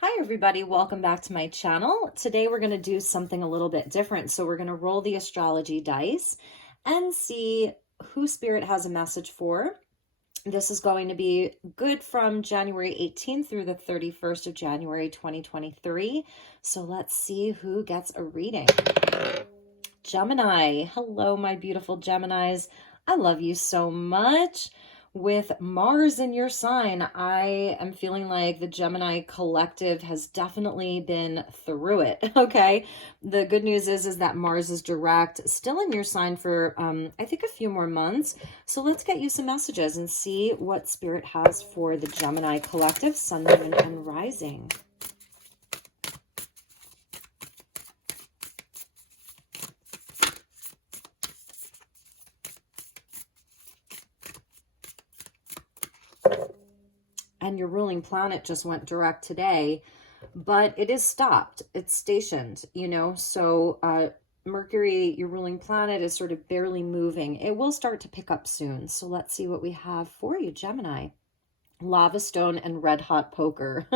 Hi everybody, welcome back to my channel. Today we're going to do something a little bit different. So we're going to roll the astrology dice and see who Spirit has a message for. This is going to be good from January 18th through the 31st of January 2023. So let's see who gets a reading. Gemini. Hello, my beautiful Geminis. I love you so much. With Mars in your sign, I am feeling like the Gemini collective has definitely been through it. Okay. The good news is that Mars is direct, still in your sign for, I think a few more months. So let's get you some messages and see what Spirit has for the Gemini collective, Sun, Moon, and Rising. And your ruling planet just went direct today, but it is stopped. It's stationed, so Mercury, your ruling planet, is sort of barely moving. It will start to pick up soon. So let's see what we have for you, Gemini. Lava stone and red hot poker.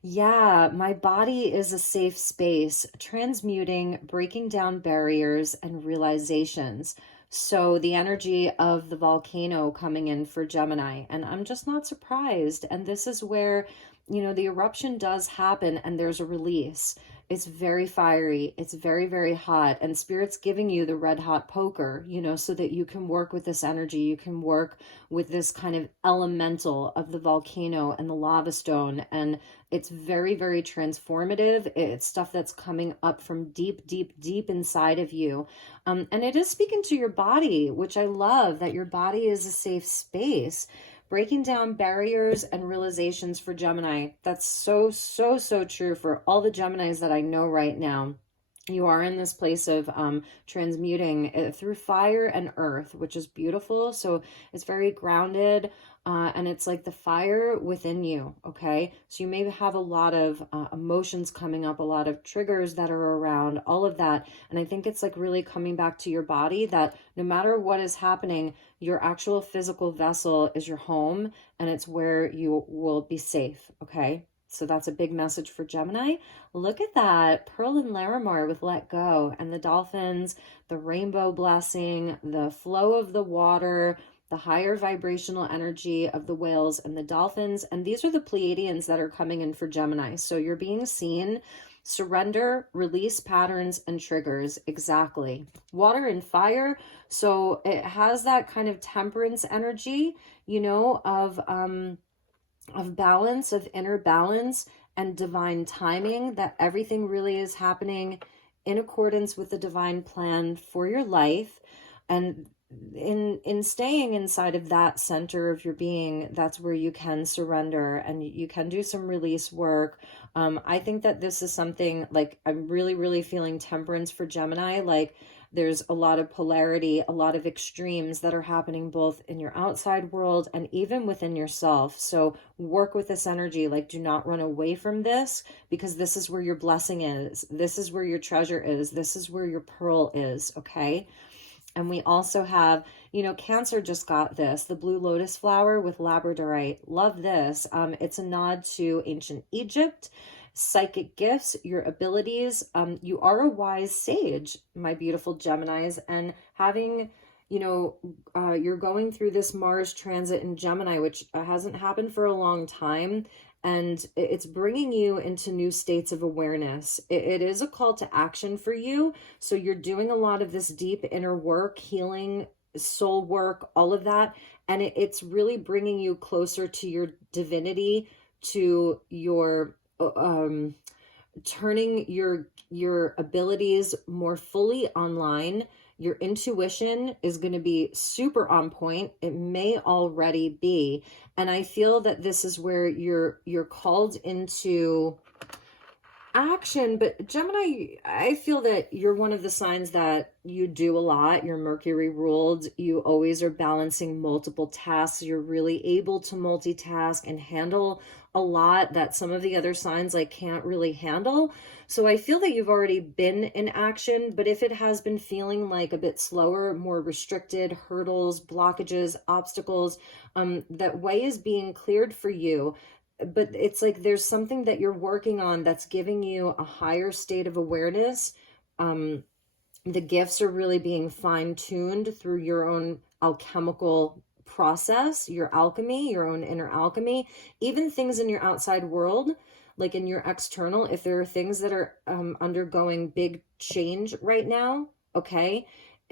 Yeah, my body is a safe space, transmuting, breaking down barriers and realizations. So the energy of the volcano coming in for Gemini, and I'm just not surprised. And this is where, the eruption does happen and there's a release. It's very fiery. It's very, very hot. And Spirit's giving you the red hot poker, so that you can work with this energy. You can work with this kind of elemental of the volcano and the lava stone. And it's very, very transformative. It's stuff that's coming up from deep, deep, deep inside of you. And it is speaking to your body, which I love, that your body is a safe space. Breaking down barriers and realizations for Gemini. That's so, so, so true for all the Geminis that I know right now. You are in this place of transmuting through fire and earth, which is beautiful. So it's very grounded. And it's like the fire within you, okay? So you may have a lot of emotions coming up, a lot of triggers that are around, all of that. And I think it's like really coming back to your body, that no matter what is happening, your actual physical vessel is your home, and it's where you will be safe, okay? So that's a big message for Gemini. Look at that. Pearl and Larimar with Let Go, and the dolphins, the rainbow blessing, the flow of the water, the higher vibrational energy of the whales and the dolphins. And these are the Pleiadians that are coming in for Gemini. So you're being seen. Surrender, release patterns and triggers. Exactly. Water and fire. So it has that kind of temperance energy, of balance, of inner balance and divine timing, that everything really is happening in accordance with the divine plan for your life. And in staying inside of that center of your being, that's where you can surrender and you can do some release work. I think that this is something like, I'm really, really feeling temperance for Gemini. Like there's a lot of polarity, a lot of extremes that are happening both in your outside world and even within yourself. So work with this energy. Like, do not run away from this, because this is where your blessing is. This is where your treasure is. This is where your pearl is. Okay. And we also have, Cancer just got this, the blue lotus flower with labradorite. Love this. It's a nod to ancient Egypt, psychic gifts, your abilities. You are a wise sage, my beautiful Geminis, and having, you're going through this Mars transit in Gemini, which hasn't happened for a long time. And it's bringing you into new states of awareness. It is a call to action for you. So you're doing a lot of this deep inner work, healing, soul work, all of that. And it's really bringing you closer to your divinity, to your turning your abilities more fully online. Your intuition is going to be super on point. It may already be. And I feel that this is where you're called into action. But Gemini, I feel that you're one of the signs that you do a lot. You're Mercury ruled. You always are balancing multiple tasks. You're really able to multitask and handle a lot that some of the other signs like can't really handle. So I feel that you've already been in action, but if it has been feeling like a bit slower, more restricted, hurdles, blockages, obstacles, that way is being cleared for you. but it's like there's something that you're working on that's giving you a higher state of awareness. The gifts are really being fine-tuned through your own alchemical process, your alchemy, your own inner alchemy, even things in your outside world, like in your external, if there are things that are undergoing big change right now, okay,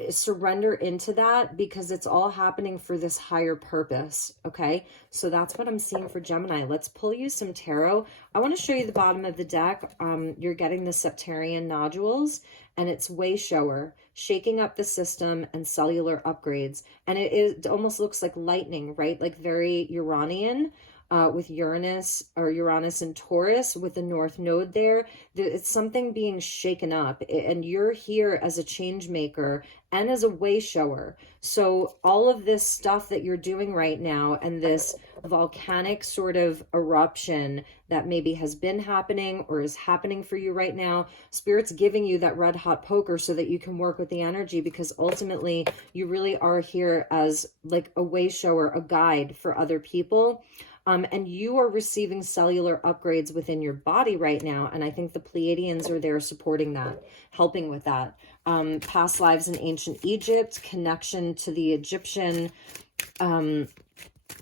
surrender into that, because it's all happening for this higher purpose. Okay, so that's what I'm seeing for Gemini. Let's pull you some tarot. I want to show you the bottom of the deck. You're getting the septarian nodules, and it's way shower, shaking up the system and cellular upgrades. And it almost looks like lightning, right? Like very Uranian. With Uranus and Taurus with the North Node there. It's something being shaken up, and you're here as a change maker and as a way shower. So all of this stuff that you're doing right now, and this volcanic sort of eruption that maybe has been happening or is happening for you right now, Spirit's giving you that red hot poker so that you can work with the energy, because ultimately you really are here as like a way shower, a guide for other people. And you are receiving cellular upgrades within your body right now. And I think the Pleiadians are there supporting that, helping with that. Past lives in ancient Egypt, connection to the Egyptian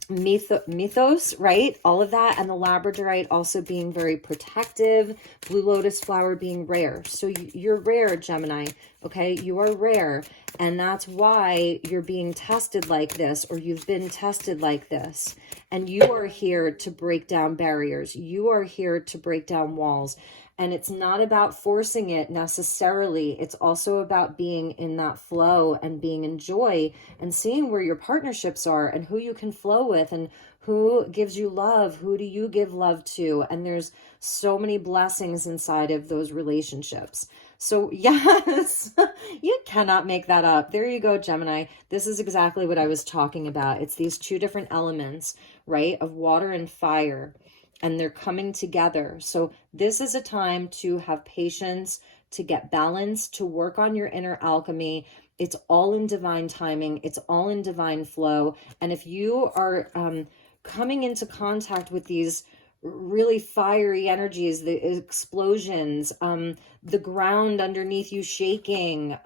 mythos, right? All of that. And the labradorite also being very protective, blue lotus flower being rare. So you're rare, Gemini. Okay, you are rare, and that's why you're being tested like this, or you've been tested like this. And you are here to break down barriers. You are here to break down walls. And it's not about forcing it necessarily. It's also about being in that flow and being in joy and seeing where your partnerships are and who you can flow with and who gives you love. Who do you give love to? And there's so many blessings inside of those relationships. So yes, you cannot make that up. There you go, Gemini. This is exactly what I was talking about. It's these two different elements, right, of water and fire, and they're coming together. So this is a time to have patience, to get balance, to work on your inner alchemy. It's all in divine timing. It's all in divine flow. And if you are coming into contact with these really fiery energies, the explosions, the ground underneath you shaking,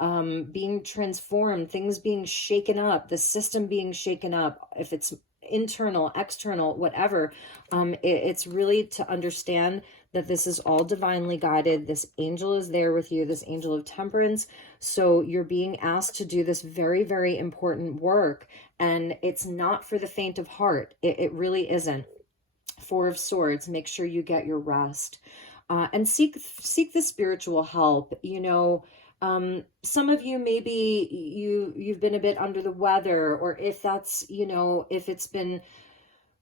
being transformed, things being shaken up, the system being shaken up, if it's internal, external, whatever, it's really to understand that this is all divinely guided. This angel is there with you, this angel of temperance. So you're being asked to do this very, very important work, and it's not for the faint of heart. It really isn't. Four of Swords, make sure you get your rest, and seek the spiritual help. You know, some of you, maybe you've been a bit under the weather, or if that's, you know, if it's been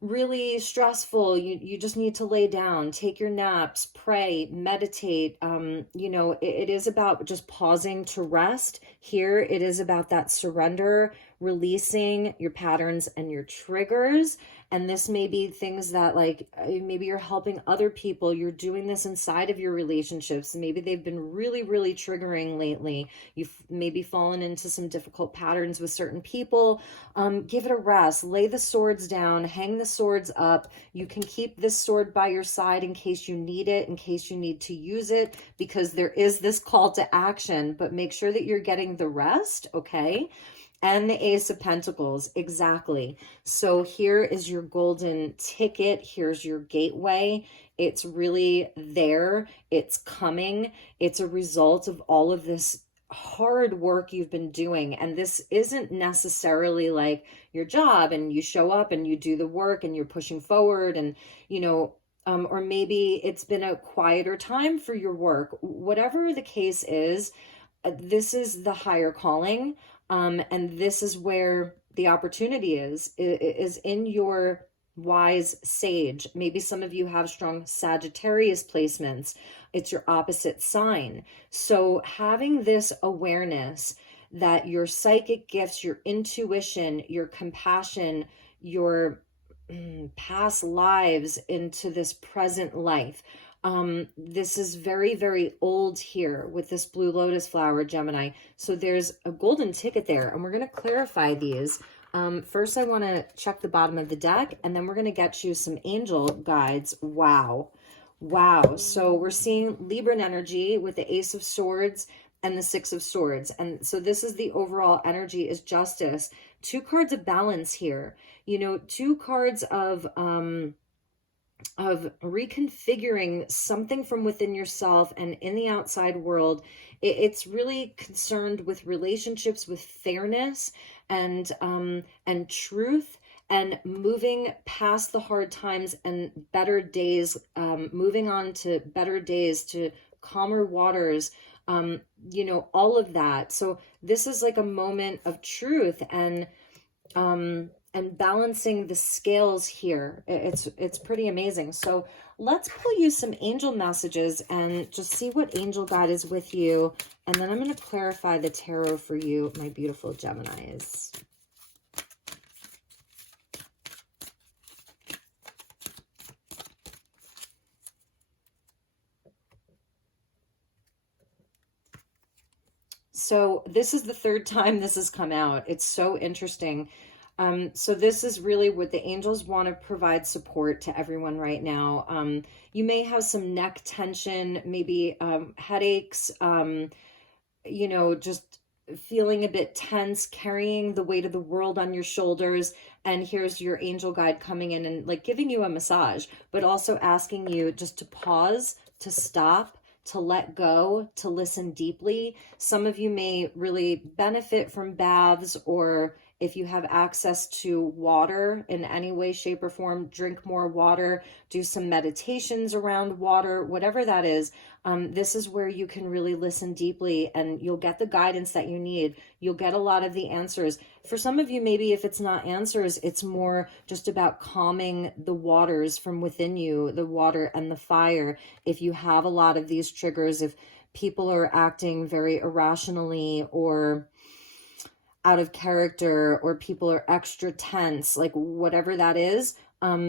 really stressful, you just need to lay down, take your naps, pray, meditate. You know, it is about just pausing to rest. Here it is about that surrender, releasing your patterns and your triggers. And this may be things that, like, maybe you're helping other people. You're doing this inside of your relationships. Maybe they've been really, really triggering lately. You've maybe fallen into some difficult patterns with certain people. Give it a rest. Lay the swords down. Hang the swords up. You can keep this sword by your side in case you need it, in case you need to use it, because there is this call to action. But make sure that you're getting the rest, okay? And the Ace of Pentacles, exactly. So here is your golden ticket. Here's your gateway. It's really there. It's coming. It's a result of all of this hard work you've been doing. And this isn't necessarily like your job and you show up and you do the work and you're pushing forward and, you know, or maybe it's been a quieter time for your work. Whatever the case is, this is the higher calling. And this is where the opportunity is in your wise sage. Maybe some of you have strong Sagittarius placements. It's your opposite sign. So having this awareness that your psychic gifts, your intuition, your compassion, your past lives into this present life. This is very, very old here with this blue lotus flower, Gemini. So there's a golden ticket there, and we're going to clarify these. First, I want to check the bottom of the deck, and then we're going to get you some angel guides. Wow. Wow. So we're seeing Libran energy with the Ace of Swords and the Six of Swords. And so this is the overall energy is justice. Two cards of balance here. You know, two cards of reconfiguring something from within yourself and in the outside world. It's really concerned with relationships, with fairness and truth, and moving past the hard times and better days, moving on to better days, to calmer waters, you know, all of that. So this is like a moment of truth and balancing the scales here. It's pretty amazing. So let's pull you some angel messages and just see what angel guide is with you. And then I'm going to clarify the tarot for you, my beautiful Geminis. So this is the third time this has come out. It's so interesting. So this is really what the angels want to provide support to everyone right now. You may have some neck tension, maybe headaches, you know, just feeling a bit tense, carrying the weight of the world on your shoulders. And here's your angel guide coming in and like giving you a massage, but also asking you just to pause, to stop, to let go, to listen deeply. Some of you may really benefit from baths, or if you have access to water in any way, shape, or form, drink more water, do some meditations around water, whatever that is. This is where you can really listen deeply and you'll get the guidance that you need. You'll get a lot of the answers. For some of you, maybe if it's not answers, it's more just about calming the waters from within you, the water and the fire. If you have a lot of these triggers, if people are acting very irrationally or out of character, or people are extra tense, like whatever that is,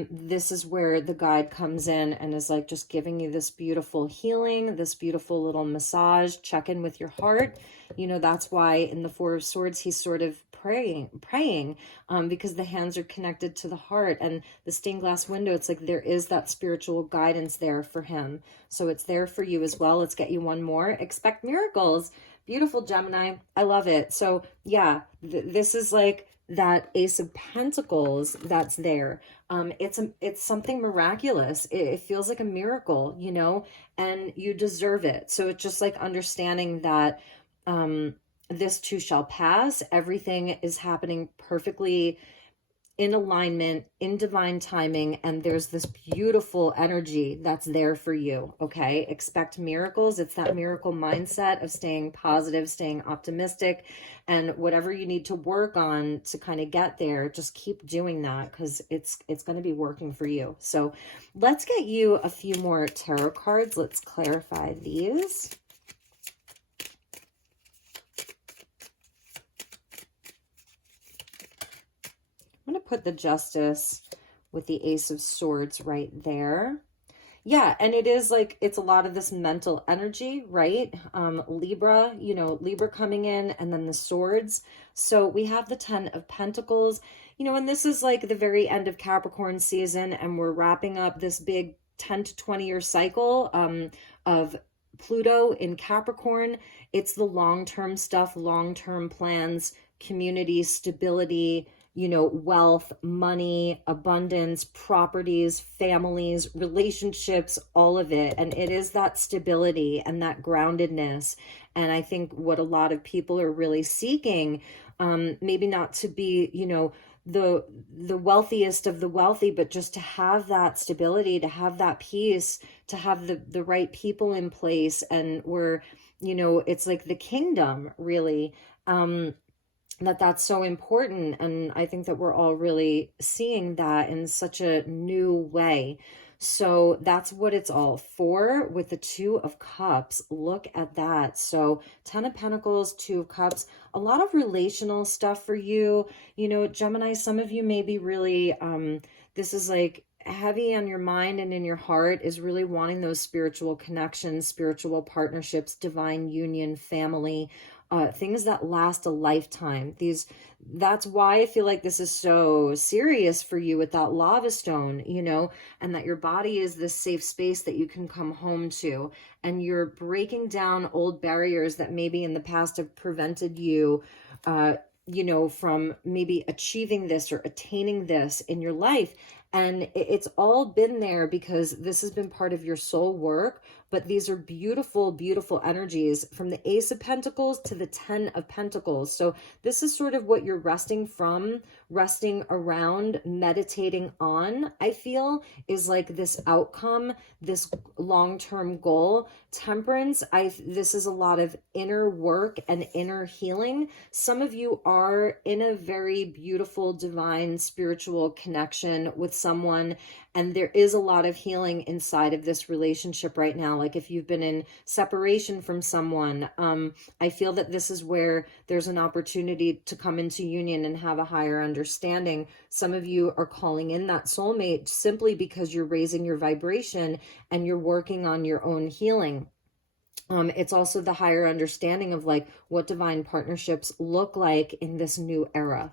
this is where the guide comes in and is like just giving you this beautiful healing, this beautiful little massage. Check in with your heart. You know, that's why in the Four of Swords, he's sort of praying, because the hands are connected to the heart, and the stained glass window, it's like there is that spiritual guidance there for him. So it's there for you as well. Let's get you one more. Expect miracles. Beautiful Gemini. I love it. So yeah, this is like that Ace of Pentacles that's there. It's something miraculous. It feels like a miracle, you know, and you deserve it. So it's just like understanding that this too shall pass. Everything is happening perfectly in alignment, in divine timing, and there's this beautiful energy that's there for you, okay? Expect miracles. It's that miracle mindset of staying positive, staying optimistic, and whatever you need to work on to kind of get there, just keep doing that, because it's going to be working for you. So let's get you a few more tarot cards. Let's clarify these. I'm going to put the Justice with the Ace of Swords right there. Yeah, and it is like, it's a lot of this mental energy, right? Libra, you know, Libra coming in, and then the swords. So we have the 10 of Pentacles, you know, and this is like the very end of Capricorn season, and we're wrapping up this big 10 to 20 year cycle of Pluto in Capricorn. It's the long-term stuff, long-term plans, community, stability, you know, wealth, money, abundance, properties, families, relationships, all of it. And it is that stability and that groundedness. And I think what a lot of people are really seeking, maybe not to be, you know, the wealthiest of the wealthy, but just to have that stability, to have that peace, to have the right people in place. And we're, you know, it's like the kingdom, really. That's so important. And I think that we're all really seeing that in such a new way. So that's what it's all for with the Two of Cups. Look at that. So 10 of Pentacles, 2 of Cups, a lot of relational stuff for you. You know, Gemini, some of you may be really, this is like heavy on your mind and in your heart, is really wanting those spiritual connections, spiritual partnerships, divine union, family. things that last a lifetime. That's why I feel like this is so serious for you with that lava stone, and that your body is this safe space that you can come home to, and you're breaking down old barriers that maybe in the past have prevented you, from maybe achieving this or attaining this in your life. And it's all been there because this has been part of your soul work. But these are beautiful, beautiful energies from the Ace of Pentacles to the 10 of Pentacles. So this is sort of what you're resting around, meditating on, I feel, is like this outcome, this long-term goal. Temperance, this is a lot of inner work and inner healing. Some of you are in a very beautiful, divine, spiritual connection with someone, and there is a lot of healing inside of this relationship right now. Like if you've been in separation from someone, I feel that this is where there's an opportunity to come into union and have a higher understanding. Some of you are calling in that soulmate simply because you're raising your vibration and you're working on your own healing. It's also the higher understanding of like what divine partnerships look like in this new era.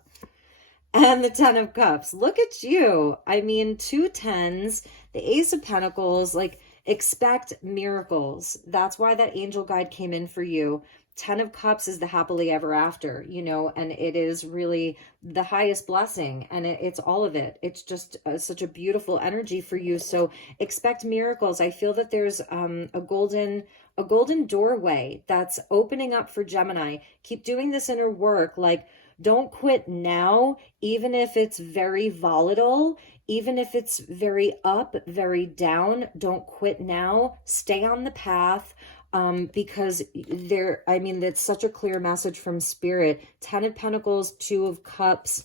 And the 10 of Cups. Look at you. I mean, 2 10s, the Ace of Pentacles, like expect miracles. That's why that angel guide came in for you. 10 of Cups is the happily ever after, and it is really the highest blessing, and it's all of it. It's just such a beautiful energy for you. So expect miracles. I feel that there's a golden doorway that's opening up for Gemini. Keep doing this inner work. Like, don't quit now, even if it's very volatile, even if it's very up, very down. Don't quit now. Stay on the path. Because that's such a clear message from Spirit. 10 of Pentacles, 2 of Cups.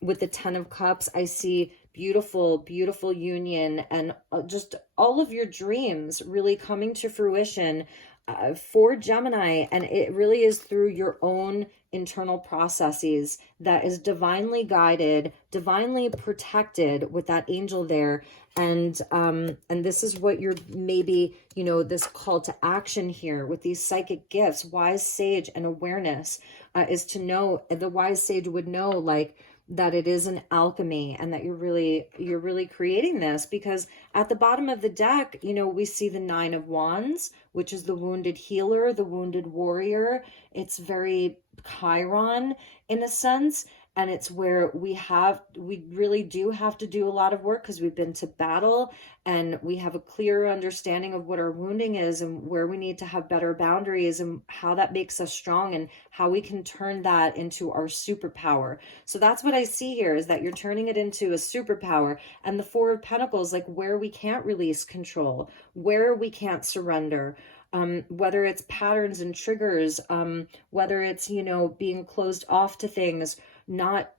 With the 10 of Cups, I see beautiful, beautiful union and just all of your dreams really coming to fruition for Gemini. And it really is through your own internal processes that is divinely guided, divinely protected with that angel there. And this is what you're maybe, this call to action here with these psychic gifts, wise sage and awareness, is to know, the wise sage would know like that it is an alchemy and that you're really creating this, because at the bottom of the deck, we see the 9 of Wands, which is the wounded healer, the wounded warrior. It's very Chiron in a sense. And it's where we really do have to do a lot of work because we've been to battle and we have a clear understanding of what our wounding is and where we need to have better boundaries and how that makes us strong and how we can turn that into our superpower. So that's what I see here, is that you're turning it into a superpower. And the 4 of Pentacles, like where we can't release control, where we can't surrender, whether it's patterns and triggers, whether it's, being closed off to things, not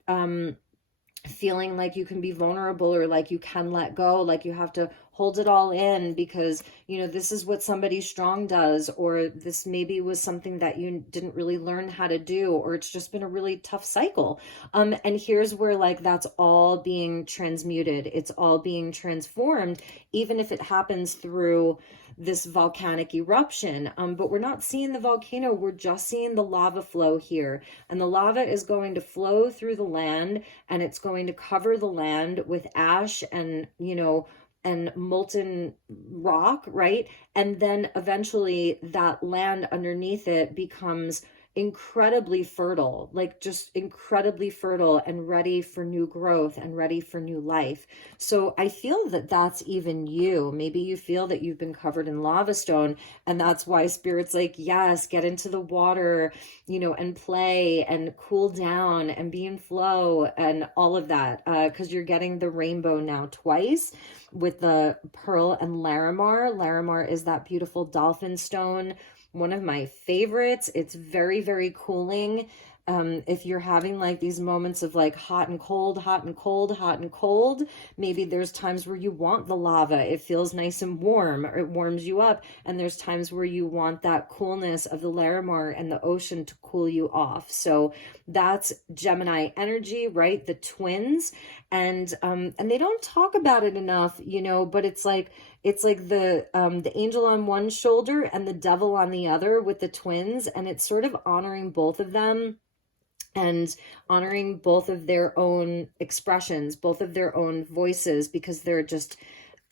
feeling like you can be vulnerable or like you can let go, like you have to hold it all in because, this is what somebody strong does, or this maybe was something that you didn't really learn how to do, or it's just been a really tough cycle. And here's where like that's all being transmuted. It's all being transformed, even if it happens through this volcanic eruption. But we're not seeing the volcano. We're just seeing the lava flow here. And the lava is going to flow through the land, and it's going to cover the land with ash and, and molten rock, right? And then eventually that land underneath it becomes incredibly fertile, like just incredibly fertile and ready for new growth and ready for new life. So I feel that that's even you. Maybe you feel that you've been covered in lava stone, and that's why Spirit's like, yes, get into the water, and play and cool down and be in flow and all of that, because you're getting the rainbow now twice with the Pearl and Larimar. Larimar is that beautiful dolphin stone, one of my favorites. It's very, very cooling. If you're having like these moments of like hot and cold, hot and cold, hot and cold, maybe there's times where you want the lava. It feels nice and warm, or it warms you up. And there's times where you want that coolness of the Larimar and the ocean to cool you off. So that's Gemini energy, right? The twins. And they don't talk about it enough, but it's like, It's like the angel on one shoulder and the devil on the other with the twins, and it's sort of honoring both of them and honoring both of their own expressions, both of their own voices, because they're just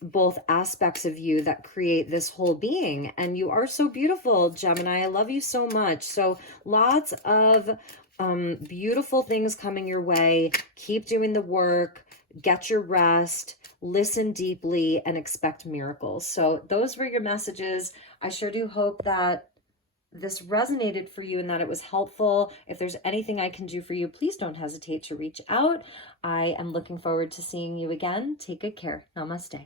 both aspects of you that create this whole being. And you are so beautiful, Gemini. I love you so much. So lots of beautiful things coming your way. Keep doing the work, get your rest, listen deeply, and expect miracles. So those were your messages. I sure do hope that this resonated for you and that it was helpful. If there's anything I can do for you, please don't hesitate to reach out. I am looking forward to seeing you again. Take good care. Namaste.